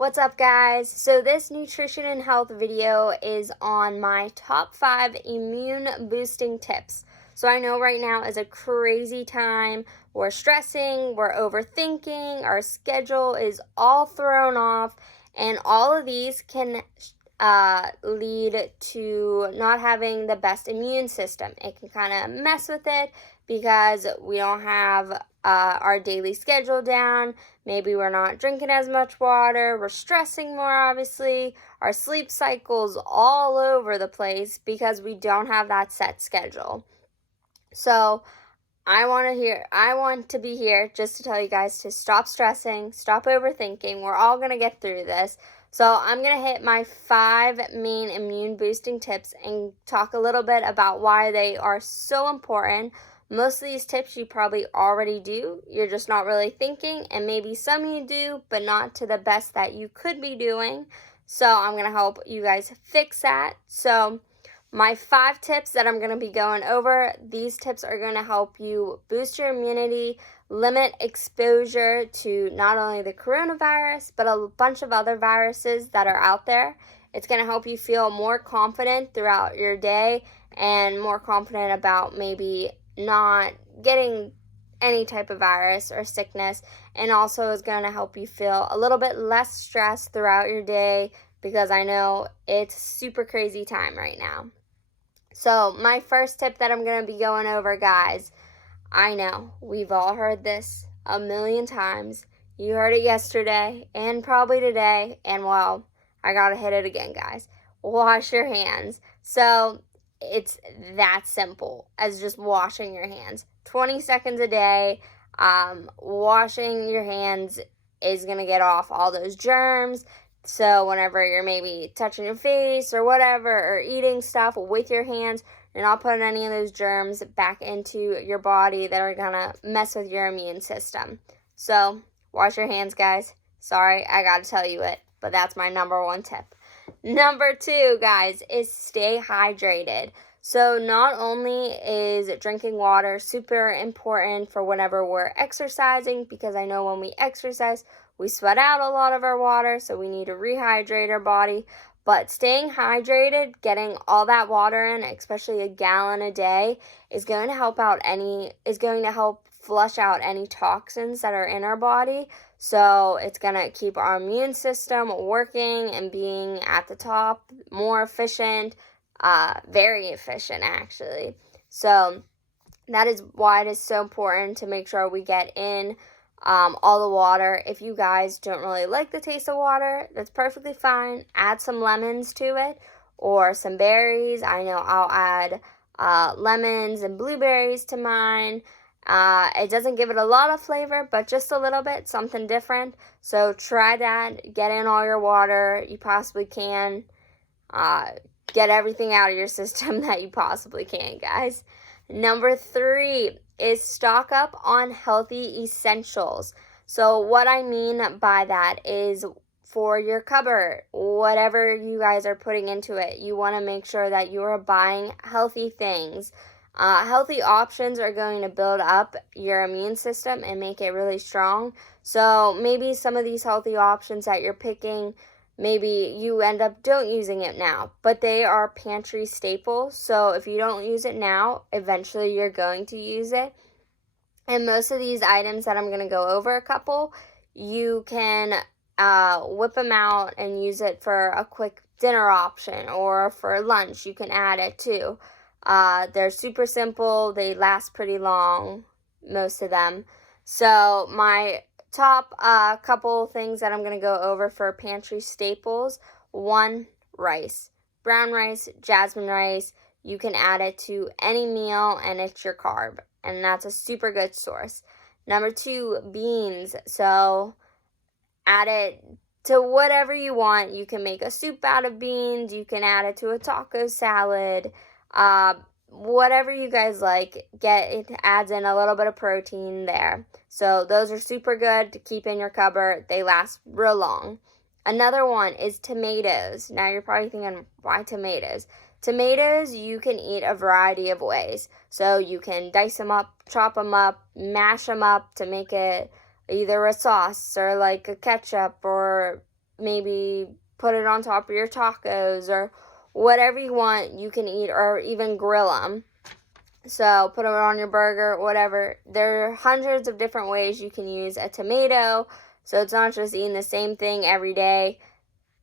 What's up, guys? So this nutrition and health video is on my top 5 immune boosting tips. So I know right now is a crazy time. We're stressing, we're overthinking, our schedule is all thrown off, and all of these can lead to not having the best immune system. It can kind of mess with it because we don't have our daily schedule down. Maybe we're not drinking as much water. We're stressing more, obviously. Our sleep cycle's all over the place because we don't have that set schedule. So I want to be here just to tell you guys to stop stressing, stop overthinking. We're all going to get through this. So I'm going to hit my 5 main immune boosting tips and talk a little bit about why they are so important. Most of these tips you probably already do. You're just not really thinking, and maybe some you do, but not to the best that you could be doing. So I'm going to help you guys fix that. So my 5 tips that I'm going to be going over, these tips are going to help you boost your immunity, limit exposure to not only the coronavirus, but a bunch of other viruses that are out there. It's going to help you feel more confident throughout your day and more confident about maybe not getting any type of virus or sickness, and also is going to help you feel a little bit less stressed throughout your day because I know it's super crazy time right now. So my first tip that I'm going to be going over, guys, I know we've all heard this a million times. You heard it yesterday and probably today, and well, I gotta hit it again, guys. Wash your hands. So it's that simple as just washing your hands. 20 seconds a day. Washing your hands is gonna get off all those germs. So whenever you're maybe touching your face or whatever, or eating stuff with your hands, you're not putting any of those germs back into your body that are gonna mess with your immune system. So wash your hands, guys. Sorry, I gotta tell you it, but that's my number 1 tip. Number 2, guys, is stay hydrated. So not only is drinking water super important for whenever we're exercising, because I know when we exercise, we sweat out a lot of our water, so we need to rehydrate our body. But staying hydrated, getting all that water in, especially a gallon a day, is going to help flush out any toxins that are in our body. So it's going to keep our immune system working and being at the top, more efficient, very efficient actually. So that is why it is so important to make sure we get in all the water. If you guys don't really like the taste of water, that's perfectly fine. Add some lemons to it or some berries. I know I'll add lemons and blueberries to mine. It doesn't give it a lot of flavor, but just a little bit, something different. So try that. Get in all your water you possibly can. Get everything out of your system that you possibly can, guys. Number 3 is stock up on healthy essentials. So what I mean by that is for your cupboard, whatever you guys are putting into it, you want to make sure that you are buying healthy things. Healthy options are going to build up your immune system and make it really strong. So maybe some of these healthy options that you're picking, maybe you end up don't using it now, but they are pantry staples. So if you don't use it now, eventually you're going to use it. And most of these items that I'm going to go over a couple, you can whip them out and use it for a quick dinner option, or for lunch you can add it too. They're super simple. They last pretty long, most of them. So my top couple things that I'm going to go over for pantry staples. 1, rice. Brown rice, jasmine rice. You can add it to any meal and it's your carb, and that's a super good source. Number 2, beans. So add it to whatever you want. You can make a soup out of beans. You can add it to a taco salad. Whatever you guys like, it adds in a little bit of protein there. So those are super good to keep in your cupboard. They last real long. Another one is tomatoes. Now you're probably thinking, why tomatoes? Tomatoes you can eat a variety of ways. So you can dice them up, chop them up, mash them up to make it either a sauce or like a ketchup or maybe put it on top of your tacos or whatever you want you can eat, or even grill them. So put it on your burger, whatever. There are hundreds of different ways you can use a tomato. So it's not just eating the same thing every day.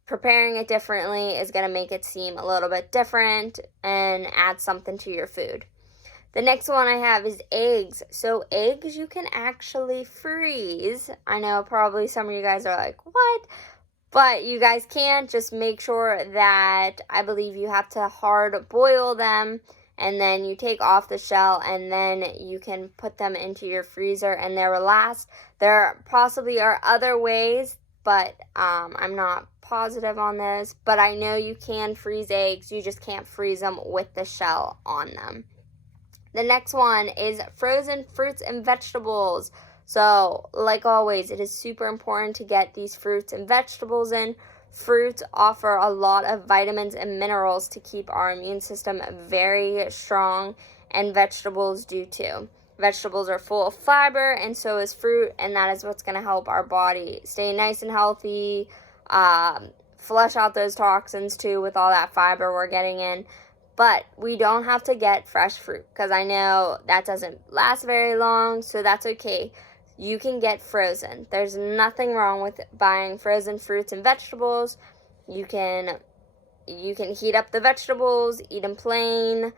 Preparing it differently is going to make it seem a little bit different and add something to your food. The next one I have is eggs. So eggs you can actually freeze. I know probably some of you guys are like, what? But you guys can. Just make sure that, I believe you have to hard boil them, and then you take off the shell, and then you can put them into your freezer and they will last. There possibly are other ways, but I'm not positive on those. But I know you can freeze eggs. You just can't freeze them with the shell on them. The next one is frozen fruits and vegetables. So, like always, it is super important to get these fruits and vegetables in. Fruits offer a lot of vitamins and minerals to keep our immune system very strong, and vegetables do too. Vegetables are full of fiber, and so is fruit, and that is what's going to help our body stay nice and healthy, flush out those toxins too with all that fiber we're getting in. But we don't have to get fresh fruit, because I know that doesn't last very long, so that's okay. You can get frozen. There's nothing wrong with buying frozen fruits and vegetables. You can heat up the vegetables, eat them plain,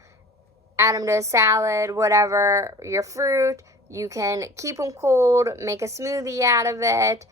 add them to a salad, whatever. Your fruit, you can keep them cold, make a smoothie out of it,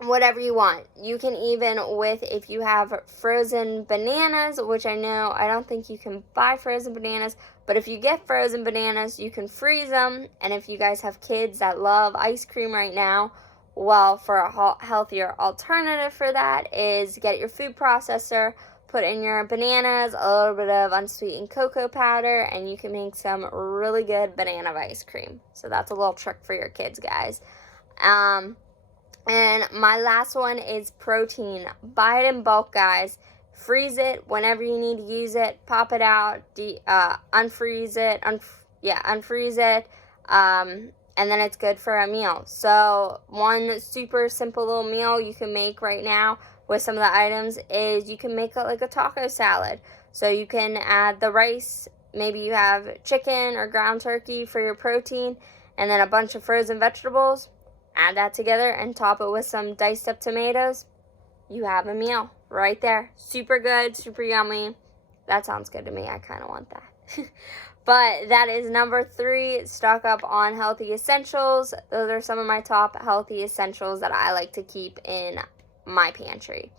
whatever you want. You can even, if you have frozen bananas, which I know I don't think you can buy frozen bananas, but if you get frozen bananas, you can freeze them. And if you guys have kids that love ice cream right now, well, for a healthier alternative for that is get your food processor, put in your bananas, a little bit of unsweetened cocoa powder, and you can make some really good banana ice cream. So that's a little trick for your kids, guys. And my last one is protein. Buy it in bulk, guys. Freeze it whenever you need to use it. Pop it out. Unfreeze it. Unfreeze it. And then it's good for a meal. So one super simple little meal you can make right now with some of the items is you can make it like a taco salad. So you can add the rice. Maybe you have chicken or ground turkey for your protein, and then a bunch of frozen vegetables. Add that together and top it with some diced up tomatoes. You have a meal right there. Super good, super yummy. That sounds good to me. I kind of want that. But that is number 3, stock up on healthy essentials. Those are some of my top healthy essentials that I like to keep in my pantry.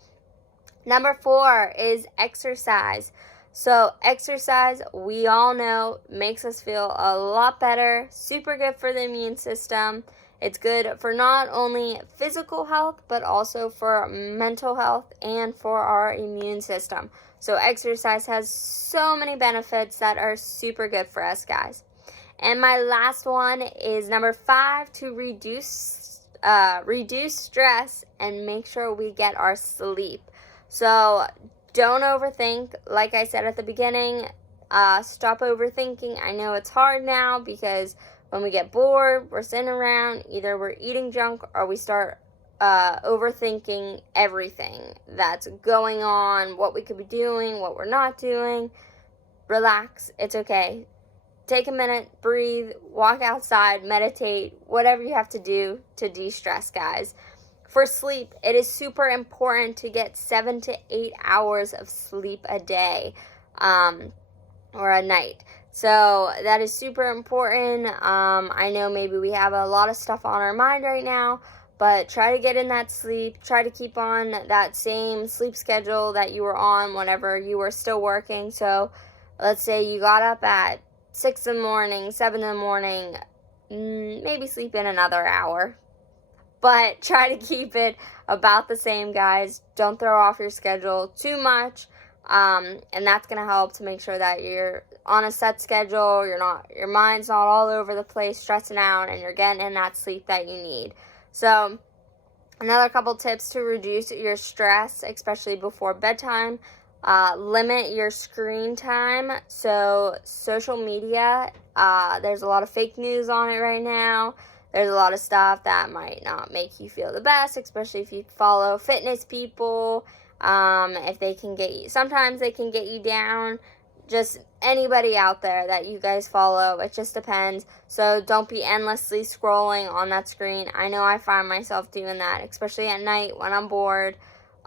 Number 4 is exercise. So exercise, we all know, makes us feel a lot better. Super good for the immune system. It's good for not only physical health, but also for mental health and for our immune system. So exercise has so many benefits that are super good for us, guys. And my last one is number 5, to reduce stress and make sure we get our sleep. So don't overthink. Like I said at the beginning, stop overthinking. I know it's hard now because when we get bored, we're sitting around, either we're eating junk or we start overthinking everything that's going on, what we could be doing, what we're not doing. Relax. It's okay. Take a minute, breathe, walk outside, meditate, whatever you have to do to de-stress, guys. For sleep, it is super important to get 7 to 8 hours of sleep a day or a night. So that is super important. I know maybe we have a lot of stuff on our mind right now, but try to get in that sleep. Try to keep on that same sleep schedule that you were on whenever you were still working. So let's say you got up at 6 in the morning, 7 in the morning, maybe sleep in another hour. But try to keep it about the same, guys. Don't throw off your schedule too much. And that's going to help to make sure that you're on a set schedule, your mind's not all over the place stressing out, and you're getting in that sleep that you need. So another couple tips to reduce your stress, especially before bedtime: limit your screen time. So social media, there's a lot of fake news on it right now. there's a lot of stuff that might not make you feel the best, especially if you follow fitness people. If they can get you, sometimes they can get you down. Just anybody out there that you guys follow, it just depends. So don't be endlessly scrolling on that screen. I know I find myself doing that, especially at night when I'm bored.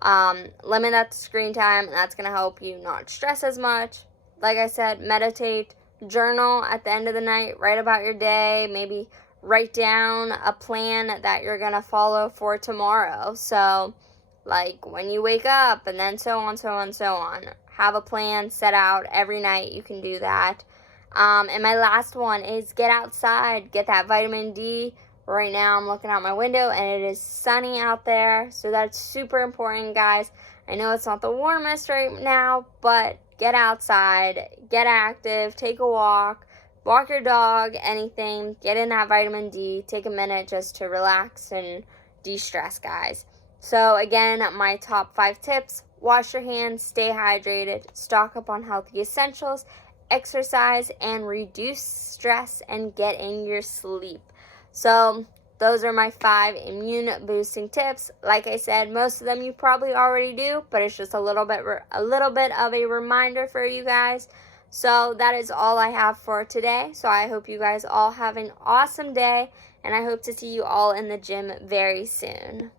Limit that screen time, and that's going to help you not stress as much. Like I said, meditate, journal at the end of the night, write about your day, maybe write down a plan that you're going to follow for tomorrow. So, like when you wake up, and then so on, so on, so on. Have a plan set out every night. You can do that. And my last one is get outside, get that vitamin D. Right now I'm looking out my window and it is sunny out there, so that's super important, guys. I know it's not the warmest right now, but get outside, get active, take a walk your dog, anything. Get in that vitamin D. Take a minute just to relax and de-stress, guys. So again, my top 5 tips: wash your hands, stay hydrated, stock up on healthy essentials, exercise, and reduce stress, and get in your sleep. So those are my 5 immune boosting tips. Like I said, most of them you probably already do, but it's just a little bit of a reminder for you guys. So that is all I have for today. So I hope you guys all have an awesome day, and I hope to see you all in the gym very soon.